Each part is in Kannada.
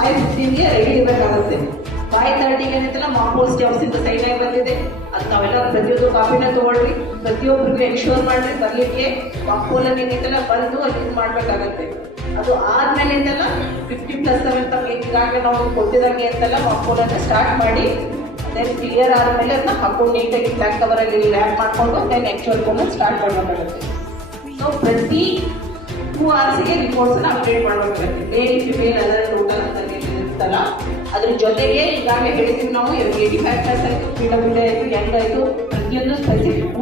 ಫೈವ್ ಫಿಫ್ಟೀನ್ಗೆ ರೆಡಿ ಇರಬೇಕಾಗುತ್ತೆ. ಫೈವ್ ತರ್ಟಿಗೆ ಏನಂತಲ್ಲ ಮಾಪೋಲ್ ಸ್ಟೆಪ್ಸ್ ಇಂದ ಸೈಡ್ ಆಗಿ ಬಂದಿದೆ. ಅದು ನಾವೆಲ್ಲ ಪ್ರತಿಯೊಂದು ಕಾಫಿನ ತಗೊಳ್ರಿ ಪ್ರತಿಯೊಬ್ಬರಿಗೂ ಎನ್ಶೋರ್ ಮಾಡ್ರಿ ಬರ್ಲಿಕ್ಕೆ. ಮಾಪೋಲಲ್ಲಿ ಏನೈತಲ್ಲ ಬಂದು ಅಲ್ಲಿ ಇದು ಮಾಡ್ಬೇಕಾಗತ್ತೆ. ಅದು ಅಂತಲ್ಲ ಫಿಫ್ಟಿ ಪ್ಲಸ್ ಅಂತ ಈಗಾಗಲೇ ನಾವು ಕೊಟ್ಟಿದಂಗೆ ಅಂತಲ್ಲ ಮಾಪೋಲನ್ನ ಸ್ಟಾರ್ಟ್ ಮಾಡಿ ದೆನ್ ಕ್ಲಿಯರ್ ಆದಮೇಲೆ ಅದನ್ನ ಹಾಕೊಂಡು ನೀಟಾಗಿ ಬ್ಲ್ಯಾಕ್ ಕವರಲ್ಲಿ ಲ್ಯಾಪ್ ಮಾಡ್ಕೊಂಡು ದೆನ್ ಎಕ್ಚುअल ಸ್ಟಾರ್ಟ್ ಮಾಡಬೇಕಾಗುತ್ತೆ. ಸೊ ಪ್ರತಿ ಟೂ ಅವರ್ಸ್ಗೆ ರಿಪೋರ್ಟ್ಸ್ ಅಪ್ಡೇಟ್ ಮಾಡಬೇಕಾಗುತ್ತೆ. ಮೇಲ್ ಫಿಮೇಲ್ ಅದರ ಟೋಟಲ್ ಅಂತ. ಇರುತ್ತಲ್ಲ? ಅದ್ರ ಜೊತೆಗೆ ಈಗಾಗಲೇ ಹೇಳ್ತೀವಿ ನಾವು ಏಟಿ ಪ್ಲಸ್ ಆಯಿತು ಪಿ ಡಬ್ಲ್ಯೂ ಡಿ ಆಯಿತು ಹೆಂಗ್ ಆಯಿತು ಪ್ರತಿಯೊಂದು ಸ್ಪೆಸಿಫಿಕ್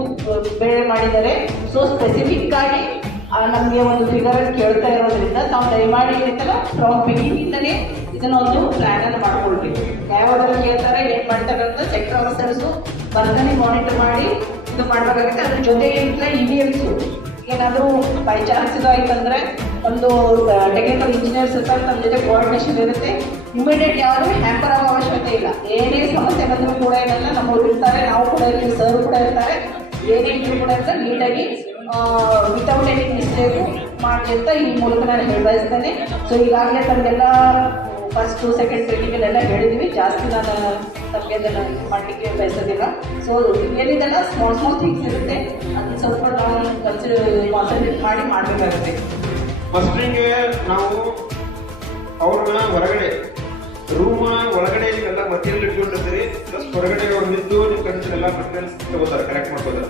ಬೇರೆ ಮಾಡಿದ್ದಾರೆ. ಸೊ ಸ್ಪೆಸಿಫಿಕ್ ಆಗಿ ಆ, ನಮಗೆ ಒಂದು ಫಿಗರ್ ಕೇಳ್ತಾ ಇರೋದ್ರಿಂದ ತಾವು ದಯಮಾಡಿ ಏನೈತಲ್ಲ ಬಿಗಿನಿಂದನೇ ಇದನ್ನ ಒಂದು ಪ್ಲಾನ್ ಅನ್ನು ಮಾಡ್ಕೊಳ್ರಿ ಯಾವ್ದ್ರಲ್ಲಿ ಕೇಳ್ತಾರೆ ಏನು ಮಾಡ್ತಾರೆ ಅಂತ ಸೆಕ್ಟರ್ ಆಫೀಸರ್ಸು ಬರ್ತಾನೆ ಮಾನಿಟರ್ ಮಾಡಿ ಇದು ಮಾಡ್ಬೇಕಾಗುತ್ತೆ. ಅದ್ರ ಜೊತೆಗೆ ಏನಿಲ್ಲ ಇ ವಿ ಎಮ್ಸು ಏನಾದರೂ ಬೈ ಚಾನ್ಸ್ ಇದು ಒಂದು ಟೆಕ್ನಿಕಲ್ ಇಂಜಿನಿಯರ್ಸ್ ಇರ್ತಾರೆ ನಮ್ಮ ಜೊತೆ ಕೋಆರ್ಡಿನೇಷನ್ ಇರುತ್ತೆ. ಇಮಿಡಿಯೇಟ್ ಯಾರು ಹ್ಯಾಂಪರ್ ಆಗೋ ಅವಶ್ಯಕತೆ ಇಲ್ಲ. ಏನೇ ಸಮಸ್ಯೆ ಬಂದರೂ ಕೂಡ ಏನಲ್ಲ ನಮ್ಮವ್ರು ಇರ್ತಾರೆ, ನಾವು ಕೂಡ ಇರ್ತೀವಿ ಸರ್ ಕೂಡ ಇರ್ತಾರೆ. ಏನೇ ಇದ್ರು ಕೂಡ ಇರ್ತಾರೆ ನೀಟಾಗಿ ವಿತೌಟ್ ಎನಿ ಮಿಸ್ಟೇಕು ಮಾಡಿ ಅಂತ ಈ ಮೂಲಕ ನಾನು ಹೇಳಿ ಬಯಸ್ತೇನೆ ಸೊ ಈಗಾಗಲೇ ತಮಗೆಲ್ಲ ಫಸ್ಟು ಸೆಕೆಂಡ್ ಟ್ರೈನಿಂಗಲ್ಲೆಲ್ಲ ಹೇಳಿದ್ವಿ. ಜಾಸ್ತಿ ನಾನು ತಮಗೆ ಮಾಡಲಿಕ್ಕೆ ಬಯಸೋದಿಲ್ಲ. ಸೊ ಏನಿದೆಲ್ಲ ಸ್ಮಾಲ್ ಸ್ಮಾಲ್ ಥಿಂಗ್ಸ್ ಇರುತ್ತೆ, ಅದನ್ನ ಸ್ವಲ್ಪ ನಾವು ಕನ್ಸಿಡರ್ ಕಾನ್ಸಂಟ್ರೇಟ್ ಮಾಡಿ ಮಾಡಬೇಕಾಗುತ್ತೆ. ಮಸ್ಟ್ರಿಂಗ್ಗೆ ನಾವು ಅವ್ರನ್ನ ಹೊರಗಡೆ ರೂಮ ಒಳಗಡೆ ಎಲ್ಲ ಮಟೀರಿಯಲ್ ಇಟ್ಕೊಂಡಿರ್ತೀರಿ. ಪ್ಲಸ್ ಹೊರಗಡೆ ಅವ್ರು ನಿಂತು ನಿಮ್ಮ ಕಡೆ ಎಲ್ಲ ಮಟೀರಿಯಲ್ಸ್ ತಗೋತಾರೆ ಕರೆಕ್ಟ್ ಮಾಡ್ಕೋತಾರೆ.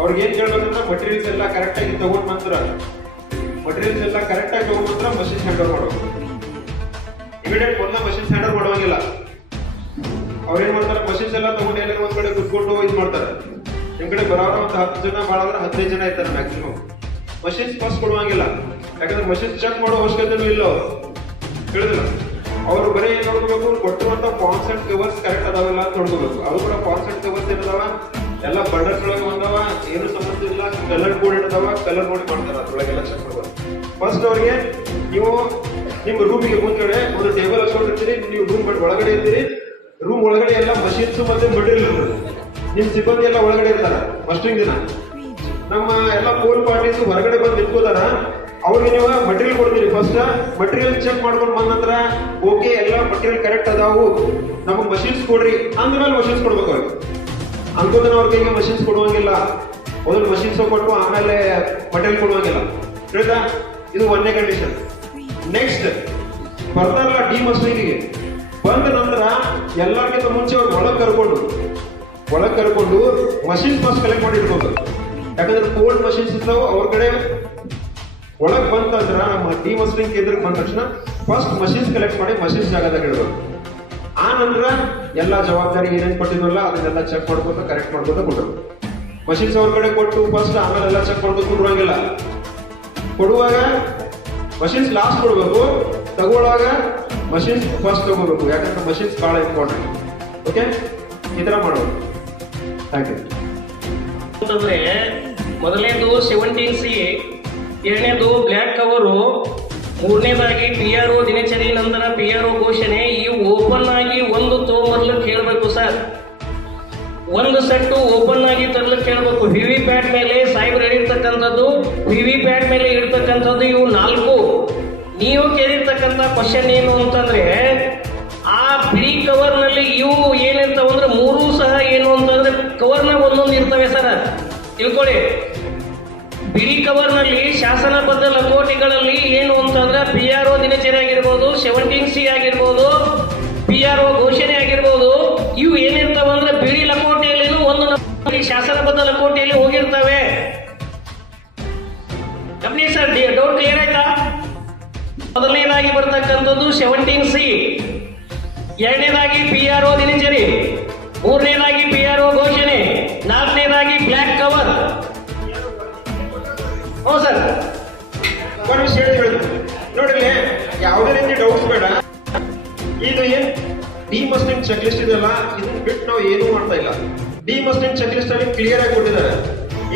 ಅವ್ರಿಗೆ ಏನು ಕೇಳಬೇಕಂದ್ರೆ ಮಟೀರಿಯಲ್ಸ್ ಎಲ್ಲ ಕರೆಕ್ಟಾಗಿ ತಗೊಂಡು ಬಂದ್ರೆ ಮಟೀರಿಯಲ್ಸ್ ಎಲ್ಲ ಕರೆಕ್ಟಾಗಿ ತಗೊಂಡು ಬಂದ್ರೆ ಮಷಿನ್ ಹ್ಯಾಂಡ್ ಓವರ್ ಇಮಿಡಿಯೇಟ್ ಮೊದಲ ಮಷಿನ್ ಸ್ಯಾಂಡರ್ ಮಾಡುವಂಗಿಲ್ಲ. ಅವ್ರು ಏನ್ ಮಾಡ್ತಾರೆ? ಮಷಿನ್ಸ್ ಎಲ್ಲ ತಗೊಂಡು ಏನಾದ್ರು ಒಂದ್ ಕಡೆ ಕುತ್ಕೊಂಡು ಇದು ಮಾಡ್ತಾರೆ. ನಿಮ್ ಕಡೆ ಬರೋರ ಒಂದು ಹತ್ತು ಜನ ಭಾಳ ಅಂದ್ರೆ ಹದಿನೈದು ಜನ ಇರ್ತಾರೆ ಮ್ಯಾಕ್ಸಿಮಮ್ ಮಷಿನ್ಸ್ ಫಸ್ಟ್ ಕೊಡುವಂಗಿಲ್ಲ. ಯಾಕಂದ್ರೆ ಮಷಿನ್ಸ್ ಚೆಕ್ ಮಾಡೋ ಅವಶ್ಯಕತೆನೂ ಇಲ್ಲ ಅವರು. ಹೇಳಿದ್ರು ಅವರು ಬರೀ ಏನ್ ನೋಡ್ಕೋಬೇಕು? ಕೊಟ್ಟಿರುವಂತ ಪಾನ್ಸ್ ಅಂಡ್ ಕವರ್ಸ್ ಕರೆಕ್ಟ್ ಅದಾವಲ್ಲ ಅಂತ ನೋಡ್ಕೋಬೇಕು. ಅದು ಕೂಡ ಪಾನ್ಸ್ ಅಂಡ್ ಕವರ್ಸ್ ಏನದಾವ? ಎಲ್ಲ ಬರ್ಡರ್ಸ್ ಒಳಗೆ ಬಂದವ ಏನು ಸಮಸ್ಯೆ ಇಲ್ಲ. ಕಲರ್ ಕೋಡ್ ಇರ್ತಾವ ಕಲರ್ ನೋಡಿ ಮಾಡ್ತಾರೆ ಅದ್ರೊಳಗೆಲ್ಲ ಚೆಕ್ ಮಾಡ್ತಾರೆ. ಫಸ್ಟ್ ಅವ್ರಿಗೆ ನೀವು ನಿಮ್ಮ ರೂಮಿಗೆ ಮುಂದ್ಗಡೆ ಒಂದು ಟೇಬಲ್ ಹಚ್ಕೊಂಡಿರ್ತೀರಿ ನೀವು ರೂಮ್ ಒಳಗಡೆ ಇರ್ತೀರಿ. ರೂಮ್ ಒಳಗಡೆ ಎಲ್ಲ ಮಷೀನ್ಸ್ ಮತ್ತೆ ಮಟೀರಿಯಲ್ ನಿಮ್ ಸಿಬ್ಬಂದಿ ಎಲ್ಲ ಒಳಗಡೆ ಇರ್ತಾರ ಫಸ್ಟಿಂಗ್ ದಿನ ನಮ್ಮ ಎಲ್ಲ ಪೋಲ್ ಪಾರ್ಟೀಸ್ ಹೊರಗಡೆ ಬಂದು ನಿಂತ್ಕೋತಾರ. ಅವ್ರಿಗೆ ನೀವು ಮಟೀರಿಯಲ್ ಕೊಡ್ತೀರಿ ಫಸ್ಟ್ ಮಟೀರಿಯಲ್ ಚೆಕ್ ಮಾಡ್ಕೊಂಡು ಬಂದ ನಂತರ ಓಕೆ ಎಲ್ಲ ಮಟೀರಿಯಲ್ ಕರೆಕ್ಟ್ ಅದಾವು. ನಮಗೆ ಮಷೀನ್ಸ್ ಕೊಡ್ರಿ. ಅಂದ್ಮೇಲೆ ಮಷೀನ್ಸ್ ಕೊಡ್ಬೇಕು ಅವ್ರಿಗೆ. ಅನ್ಕೋದನ್ನ ಅವ್ರ ಕೈಗೆ ಮಷೀನ್ಸ್ ಕೊಡುವಂಗಿಲ್ಲ. ಮೊದಲು ಮಷೀನ್ಸ್ ಕೊಟ್ಟು ಆಮೇಲೆ ಮಟೀರಿಯಲ್ ಕೊಡುವಂಗಿಲ್ಲ. ಹೇಳ್ತಾ ಇದು ಒಂದೇ ಕಂಡೀಷನ್ ನೆಕ್ಸ್ಟ್ ಬರ್ತಾರಲ್ಲ ಡಿ ಮಸ್ಟಿಗೆ ಬಂದ ನಂತರ ಎಲ್ಲರಿಗಿಂತ ಮುಂಚೆ ಅವ್ರು ಒಳಗೆ ಕರ್ಕೊಂಡು ಒಳಗೆ ಕರ್ಕೊಂಡು ಮಷಿನ್ ಫಸ್ಟ್ ಕಲೆಕ್ಟ್ ಮಾಡಿ ಯಾಕಂದ್ರೆ ಕೋಲ್ಡ್ ಮಷಿನ್ಸ್ ಇರ್ತಾವ ಅವ್ರ ಕಡೆ ಒಳಗೆ ಬಂತಂದ್ರ ನಮ್ಮ ಡಿ ಮಸ್ಟಿಂಗ್ ಕೇಂದ್ರಕ್ಕೆ ಬಂದ ತಕ್ಷಣ ಫಸ್ಟ್ ಮಷೀನ್ಸ್ ಕಲೆಕ್ಟ್ ಮಾಡಿ ಮಷೀನ್ಸ್ ಜಾಗದಾಗ ಇಡಬೇಕು ಆ ನಂತರ ಎಲ್ಲ ಜವಾಬ್ದಾರಿ ಏನೇನು ಕೊಟ್ಟಿದ್ವಲ್ಲ ಅದನ್ನೆಲ್ಲ ಚೆಕ್ ಮಾಡ್ಕೊತ ಕರೆಕ್ಟ್ ಮಾಡ್ಕೊತ ಕೊಟ್ಟರು. ಮಷಿನ್ಸ್ ಅವ್ರ ಕಡೆ ಕೊಟ್ಟು ಫಸ್ಟ್ ಆಮೇಲೆ ಎಲ್ಲ ಚೆಕ್ ಮಾಡ್ಕೊತ ಕೊಡುವಂಗಿಲ್ಲ. ಕೊಡುವಾಗ ಮಷೀನ್ಸ್ ಲಾಸ್ಟ್ ಕೊಡಬೇಕು. ತಗೊಳ್ಳುವಾಗ ಮಷಿನ್ಸ್ ಫಸ್ಟ್ ತಗೋಬೇಕು. ಯಾಕಂದ್ರೆ ಮಷಿನ್ಸ್ ಬಹಳ ಇಂಪಾರ್ಟೆಂಟ್ ಓಕೆ ಈ ಥರ ಮಾಡೋದು. ಥ್ಯಾಂಕ್ ಯು ಅಂತಂದ್ರೆ ಮೊದಲನೇದು ಸೆವೆಂಟೀನ್ ಸಿ ಎರಡನೇದು ಬ್ಲ್ಯಾಕ್ ಕವರು ಮೂರನೇದಾಗಿ ಪಿ ಆರ್ ಒ ದಿನಚರಿ, ನಂತರ ಪಿ ಆರ್ ಒ ಘೋಷಣೆ ಈ ಓಪನ್ ಆಗಿ ಒಂದು ತೋಮರ್ಲು ಕೇಳಬೇಕು ಸರ್. ಒಂದು ಸೆಟ್ಟು ಓಪನ್ ಆಗಿ ತರ್ಲಿಕ್ಕೆ ಹೇಳ್ಬೇಕು. ವಿ ವಿ ಪ್ಯಾಟ್ ಮೇಲೆ ಸಾಹೇಬ್ರು ಹೇಳಿರ್ತಕ್ಕಂಥದ್ದು ವಿ ವಿ ಪ್ಯಾಟ್ ಮೇಲೆ ಇರ್ತಕ್ಕಂಥದ್ದು ಇವು ನಾಲ್ಕು. ನೀವು ಕೇಳಿರ್ತಕ್ಕಂಥ ಕ್ವಶನ್ ಏನು ಅಂತಂದ್ರೆ, ಆ ಬಿಳಿ ಕವರ್ನಲ್ಲಿ ಇವು ಏನಿರ್ತಾವ ಅಂದ್ರೆ ಮೂರು ಸಹ ಏನು ಅಂತಂದ್ರೆ ಕವರ್ನಾಗ ಒಂದೊಂದು ಇರ್ತವೆ ಸರ್. ತಿಳ್ಕೊಳ್ಳಿ. ಬಿಳಿ ಕವರ್ನಲ್ಲಿ ಶಾಸನಬದ್ಧ ಲಕೋಟಿಗಳಲ್ಲಿ ಏನು ಅಂತಂದ್ರೆ ಪಿ ಆರ್ ಒ ದಿನಚರಿ ಆಗಿರ್ಬೋದು ಸೆವೆಂಟೀನ್ ಸಿ ಆಗಿರ್ಬೋದು ಪಿ ಆರ್ ಒ ಘೋಷಣೆ ಆಗಿರ್ಬೋದು, ಇವು ಏನಿರ್ತಾವ ಅಂದ್ರೆ ಬಿಳಿ ಲಕೋಟೆಯಲ್ಲಿ ಒಂದು ನಮೂನೆ ಶಾಸನಬದ್ಧ ಲಕೋಟೆಯಲ್ಲಿ ಹೋಗಿರ್ತವೆ. ಗಮನಿ ಸರ್ ಡೌಟ್ ಕ್ಲಿಯರ್ ಆಯ್ತಾ? ಮೊದಲನೇದಾಗಿ ಬರ್ತಕ್ಕಂಥದ್ದು ಸೆವೆಂಟೀನ್ ಸಿ ಎರಡನೇದಾಗಿ ಪಿ ಆರ್ ಓ ದಿನಚರಿ ಮೂರನೇದಾಗಿ ಪಿ ಆರ್ ಓ ಘೋಷಣೆ. ನಾಲ್ಕನೇದಾಗಿ ಬ್ಲ್ಯಾಕ್ ಕವರ್ ಹ್ಞೂ ಸರ್ ಒಂದು ವಿಷಯ ನೋಡ್ರಿ, ಯಾವುದೇ ರೀತಿ ಡೌಟ್ಸ್ ಬೇಡ. ಇದು ಏನ್? ಡಿ ಮಸ್ಟಿಂಗ್ ಚೆಕ್ ಲಿಸ್ಟ್ ಇದೆಲ್ಲ ಇದನ್ನ ಬಿಟ್ಟು ನಾವು ಏನೂ ಮಾಡ್ತಾ ಇಲ್ಲ. ಡಿ ಮಸ್ಟಿಂಗ್ ಚೆಕ್ ಲಿಸ್ಟ್ ಅಲ್ಲಿ ಕ್ಲಿಯರ್ ಆಗಿ ಕೊಟ್ಟಿದ್ದಾರೆ.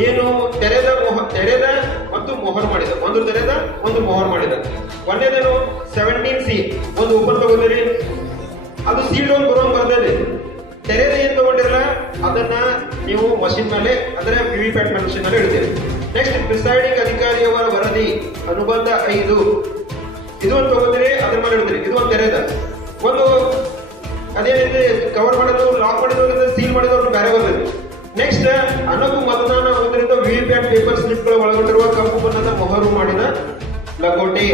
ಏನು ತೆರೆದ ಮೊಹ, ತೆರೆದ ಮತ್ತು ಮೊಹರ್ ಮಾಡಿದ, ಒಂದು ತೆರೆದ, ಒಂದು ಮೊಹರ್ ಮಾಡಿದ. ಕೊನೆಯದೇನು ಸೆವೆಂಟೀನ್ ಸಿ ಒಂದು ಉಪನ್ ತಗೊಂಡಿರಿ. ಅದು ಸೀಲ್ ಡೌನ್ ಬರೋ ಬರ್ದೇನೆ ತೆರೆದ ಏನ್ ತಗೊಂಡಿರಲ್ಲ, ಅದನ್ನ ನೀವು ಮಷಿನ್ ಮೇಲೆ, ಅಂದ್ರೆ ವಿವಿ ಪ್ಯಾಟ್ ಮಷಿನ್ ಮೇಲೆ ಇಡ್ತೀರಿ. ನೆಕ್ಸ್ಟ್ ಪ್ರಿಸೈಡಿಂಗ್ ಅಧಿಕಾರಿಯವರ ವರದಿ, ಅನುಬಂಧ ಐದು. ಇದು ಒಂದು ತಗೋತೀರಿ ಅದ್ರ ಮೇಲೆ ಇಡ್ತೀರಿ. ಇದು ಒಂದು ತೆರೆದ. ಒಂದು ಅದೇ ಕವರ್ ಮಾಡೋದು ಲಾಕ್ ಮಾಡಿದ್ರು ಸೀಲ್ ಮಾಡಿದ್ರು ಬೇರೆ ನೆಕ್ಸ್ಟ್ ಅನಗು ಮತದಾನ ಒಂದರಿಂದ ವಿವಿ ಪ್ಯಾಟ್ ಪೇಪರ್ ಸ್ಲಿಪ್ಗಳು ಒಳಗೊಂಡಿರುವ ಕಪ್ಪು ಬಣ್ಣದ ಮೊಹರು ಮಾಡಿದ ಲಕೋಟೆ.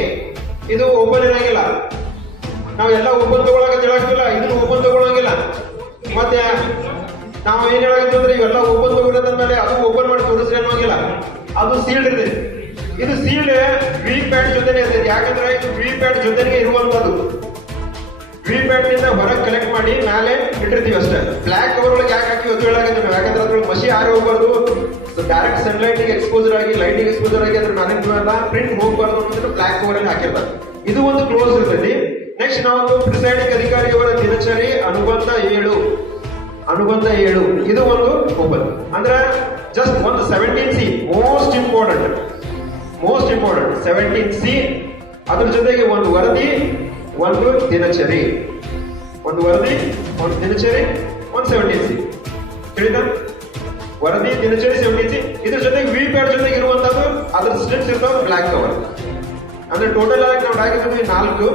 ಇದು ಓಪನ್ ಏನಾಗಿಲ್ಲ ನಾವೆಲ್ಲ ಓಪನ್ ತಗೊಳಕ ಹೇಳಾಕ್ತಿಲ್ಲ ಇದನ್ನು ಓಪನ್ ತಗೊಳಂಗಿಲ್ಲ. ಮತ್ತೆ ನಾವು ಏನ್ ಹೇಳಾಕತ್ತೀವಿ ಇವೆಲ್ಲ ಓಪನ್ ತಗೊಳ್ಳೋದ್ಮೇಲೆ ಅದು ಓಪನ್ ಮಾಡಿ ತೋರಿಸ್ರಿ ಅನ್ನೋಂಗಿಲ್ಲ. ಅದು ಸೀಲ್ಡ್ ಇದೆ. ಇದು ಸೀಲ್ಡ್ ವಿ ಪ್ಯಾಟ್ ಜೊತೆನೆ ಇದೆ. ಯಾಕಂದ್ರೆ ಇದು ವಿ ಪ್ಯಾಟ್ ಜೊತೆಗೆ ಇರುವಂತದ್ದು. ವಿ ಪ್ಯಾಟ್ನಿಂದ ಹೊರಗೆ ಕಲೆಕ್ಟ್ ಮಾಡಿ ಮೇಲೆ ಇಟ್ಟಿರ್ತೀವಿ ಅಷ್ಟೇ. ಬ್ಲಾಕ್ ಕವರ್ ಒಳಗೆ ಯಾಕೆ ಹೇಳಾಕತ್ತೀವಿ ಯಾಕಂದ್ರೆ ಅದ್ರಲ್ಲಿ ಮಸಿ ಯಾರು ಹೋಗ್ಬಾರ್ದು ಡೈರೆಕ್ಟ್ ಸನ್ಲೈಟ್ ಎಕ್ಸ್ಪೋಸರ್ ಆಗಿ ಲೈಟಿಂಗ್ ಎಕ್ಸ್ಪೋಸರ್ ಆಗಿ ಅದ್ರ ಮ್ಯಾನೇಜ್ ಪ್ರಿಂಟ್ ಹೋಗ್ಬಾರ್ದು ಅಂತ ಬ್ಲಾಕ್ ಕವರ್ ಅಲ್ಲಿ ಹಾಕಿರ್ತಾರೆ. ಇದು ಒಂದು ಕ್ಲೋಸ್ ಇರ್ತೈತಿ ನೆಕ್ಸ್ಟ್ ನಾವು ಪ್ರಿಸೈಡಿಂಗ್ ಅಧಿಕಾರಿಯವರ ದಿನಚರಿ, ಅನುಬಂಧ ಏಳು. ಅನುಬಂಧ ಏಳು. ಇದು ಒಂದು ಓಪನ್ ಅಂದ್ರೆ ಜಸ್ಟ್ ಒಂದು seventeen C most important most important seventeen C ಅದ್ರ ಜೊತೆಗೆ ಒಂದು ವರದಿ, ಒಂದು ದಿನಚರಿ. ಒಂದು ವರದಿ, ಒಂದು ದಿನಚರಿ, ಒಂದು ಸೆವೆಂಟೀನ್ ಸಿ ತಿಳಿತಾ ವರದಿ ದಿನಚರಿ ಸಮಿತಿ, ಇದ್ರ ಜೊತೆಗೆ ವಿ ಪ್ಯಾಡ್ ಜೊತೆಗೆ ಇರುವಂತದ್ದು ಅದ್ರ ಸ್ಲಿಪ್ಸ್ ಇರ್ತಾವ ಬ್ಲಾಕ್ ಕವರ್ ಅಂದ್ರೆ ಟೋಟಲ್ ಆಗಿ ನಾವು ಹಾಕಿದ್ವಿ ನಾಲ್ಕು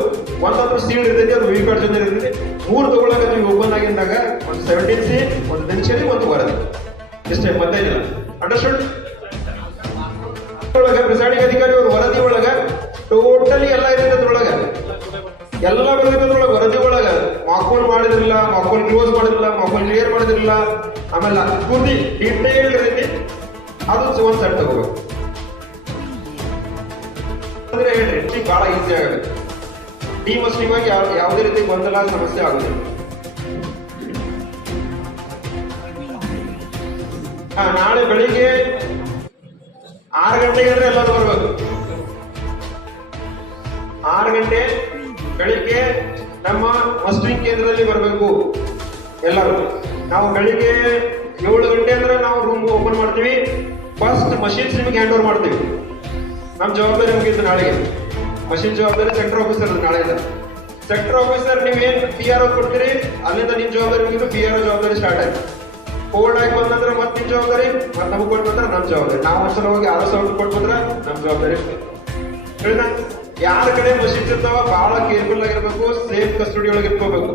ಒಂದಾದ್ರೂ ಸೀಲ್ ಇರ್ತೈತಿ, ಅದು ವಿ ಪ್ಯಾಡ್ ಜೊತೆ ಇರ್ತೈತಿ. ಮೂರು ನೀವು ಓಪನ್ ಆಗಿದ್ದಾಗ ಒಂದು ಸೆವೆಂಟೀನ್ ಸಿ ಒಂದು ದಿನಚರಿ, ಒಂದು ವರದಿ. ಇಷ್ಟೇ ಮತ್ತೆ ಇಲ್ಲ ಅಂಡರ್ಸ್ಟುಡ್ ಒಳಗ ಪ್ರಿಸೈಡಿಂಗ್ ಅಧಿಕಾರಿ ಅವ್ರ ವರದಿ ಒಳಗ ಟೋಟಲಿ ಎಲ್ಲ ಇರ್ತೈತೆ ಅದ್ರೊಳಗ. ಎಲ್ಲ ಅದ್ರೊಳಗ ವರದಿ ಒಳಗೆ. ಮಾಕೋಲ್ ಮಾಡಿರಲಿಲ್ಲ ಮಾಕೋಲ್ ಕ್ಲೋಸ್ ಮಾಡಿದ್ರಲ್ಲ ಮಾಕೋಲ್ ಕ್ಲಿಯರ್ ಮಾಡಿರಲಿಲ್ಲ ಆಮೇಲೆ ಪೂರ್ತಿ ಡೀಟೇಲ್ ಇರ್ತೈತಿ ಅದು ಒಂದ್ ಸೆಟ್ ತಗೋಬೇಕು. ಅಂದ್ರೆ ಹೇಳ್ರಿ ಬಹಳ ಈಸಿ ಆಗುತ್ತೆ ಟೀ ಮಸ್ಟಿಂಗ್ ಆಗಿ ಯಾವ ಯಾವುದೇ ರೀತಿ ಗೊಂದಲ, ಸಮಸ್ಯೆ ಆಗುದಿಲ್ಲ. ಹಾ, ನಾಳೆ ಬೆಳಿಗ್ಗೆ ಆರು ಗಂಟೆಗೆ ಅಂದ್ರೆ ಎಲ್ಲರೂ ಬರ್ಬೇಕು. ಆರು ಗಂಟೆ ಬೆಳಿಗ್ಗೆ ನಮ್ಮ ಮಸ್ಟಿಂಗ್ ಕೇಂದ್ರದಲ್ಲಿ ಬರಬೇಕು ಎಲ್ಲರೂ. ನಾವು ಬೆಳಿಗ್ಗೆ ಏಳು ಗಂಟೆ ಅಂದ್ರೆ ನಾವು ರೂಮ್ ಓಪನ್ ಮಾಡ್ತೀವಿ. ಫಸ್ಟ್ ಮಷೀನ್ಸ್ ನಿಮಗೆ ಹ್ಯಾಂಡ್ ಓವರ್ ಮಾಡ್ತೀವಿ. ನಮ್ಮ ಜವಾಬ್ದಾರಿ ಮುಗಿತು ನಾಳೆಗೆ. ಮಷಿನ್ ಜವಾಬ್ದಾರಿ ಸೆಕ್ಟರ್ ಆಫೀಸರ್ ನಾಳೆಯಿಂದ ಸೆಕ್ಟರ್ ಆಫೀಸರ್ ನೀವೇನು ಪಿ ಆರ್ ಓ ಕೊಡ್ತೀರಿ? ಅಲ್ಲಿಂದ ನಿಮ್ಮ ಜವಾಬ್ದಾರಿ ಮುಗಿದು ಪಿ ಆರ್ ಜವಾಬ್ದಾರಿ ಸ್ಟಾರ್ಟ್ ಆಯ್ತು. ಕೋಲ್ಡ್ ಆಗಿ ಬಂದಂದ್ರೆ ಮತ್ತೆ ನಿಮ್ಮ ಜವಾಬ್ದಾರಿ? ಮತ್ತೆ ನಮಗೆ ಕೊಟ್ಟು ಬಂದ್ರೆ ನಮ್ಮ ಜವಾಬ್ದಾರಿ. ನಾವು ಒಂದ್ಸಲ ಹೋಗಿ ಆರು ಸಾವಿರ ಕೊಟ್ಟು ಬಂದ್ರೆ ನಮ್ಮ ಜವಾಬ್ದಾರಿ ಹೇಳಿದ ಯಾರ ಕಡೆ ಮಷಿನ್ಸ್ ಇರ್ತಾವ ಬಹಳ ಕೇರ್ಫುಲ್ ಆಗಿರ್ಬೇಕು ಸೇಫ್ ಕಸ್ಟಡಿ ಒಳಗೆ ಇಟ್ಕೋಬೇಕು.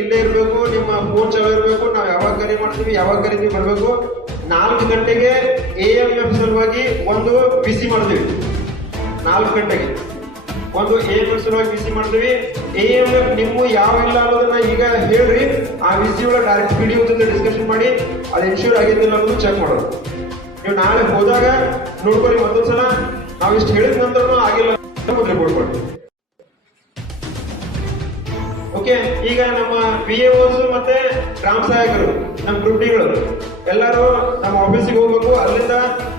ಇಲ್ಲೇ ಇರ್ಬೇಕು, ನಿಮ್ಮ ಫೋನ್ ಚಾಲು ಇರಬೇಕು, ನಾವು ಯಾವಾಗ ಕರೆ ಮಾಡ್ತೀವಿ, ಯಾವಾಗ ಕರೆ ನೀವು ಬರ್ಬೇಕು ನಾಲ್ಕು ಗಂಟೆಗೆ ಎ ಎಂ ಎಫ್ ಸಲುವಾಗಿ ಒಂದು ಬಿಸಿ ಮಾಡ್ತೀವಿ. ನಾಲ್ಕು ಗಂಟೆಗೆ. ಒಂದು ಎ ಎಂ ಎಫ್ ಸಲುವಾಗಿ ಬಿಸಿ ಮಾಡ್ತೀವಿ. ಎ ಎಂ ಎಫ್ ನಿಮ್ಮ ಯಾವ ಇಲ್ಲ ಅನ್ನೋದನ್ನ ಈಗ ಹೇಳ್ರಿ. ಆ ಬಿಸಿ ಒಳಗೆ ಡೈರೆಕ್ಟ್ ವಿಡಿಯೋ ಜೊತೆ ಡಿಸ್ಕಷನ್ ಮಾಡಿ, ಅದು ಇನ್ಶೂರ್ ಆಗಿದ್ದಿಲ್ಲ ಅನ್ನೋದು ಚೆಕ್ ಮಾಡೋದು. ನೀವು ನಾಳೆ ಹೋದಾಗ ನೋಡ್ಕೊಳ್ಳಿ ಮತ್ತೊಂದ್ಸಲ ನಾವು ಇಷ್ಟು ಹೇಳಿದ ನಂತರ ಆಗಿಲ್ಲ ರಿಪೋರ್ಟ್ ಮಾಡಿ ಓಕೆ ಈಗ ನಮ್ಮ ಬಿ ಎಸ್ ಮತ್ತೆ ಗ್ರಾಮ ಸಹಾಯಕರು, ನಮ್ಮ ಗ್ರೂಪ್ ಡಿಗಳು ಎಲ್ಲರೂ ನಮ್ಮ ಆಫೀಸಿಗೆ ಹೋಗ್ಬೇಕು, ಅಲ್ಲಿಂದ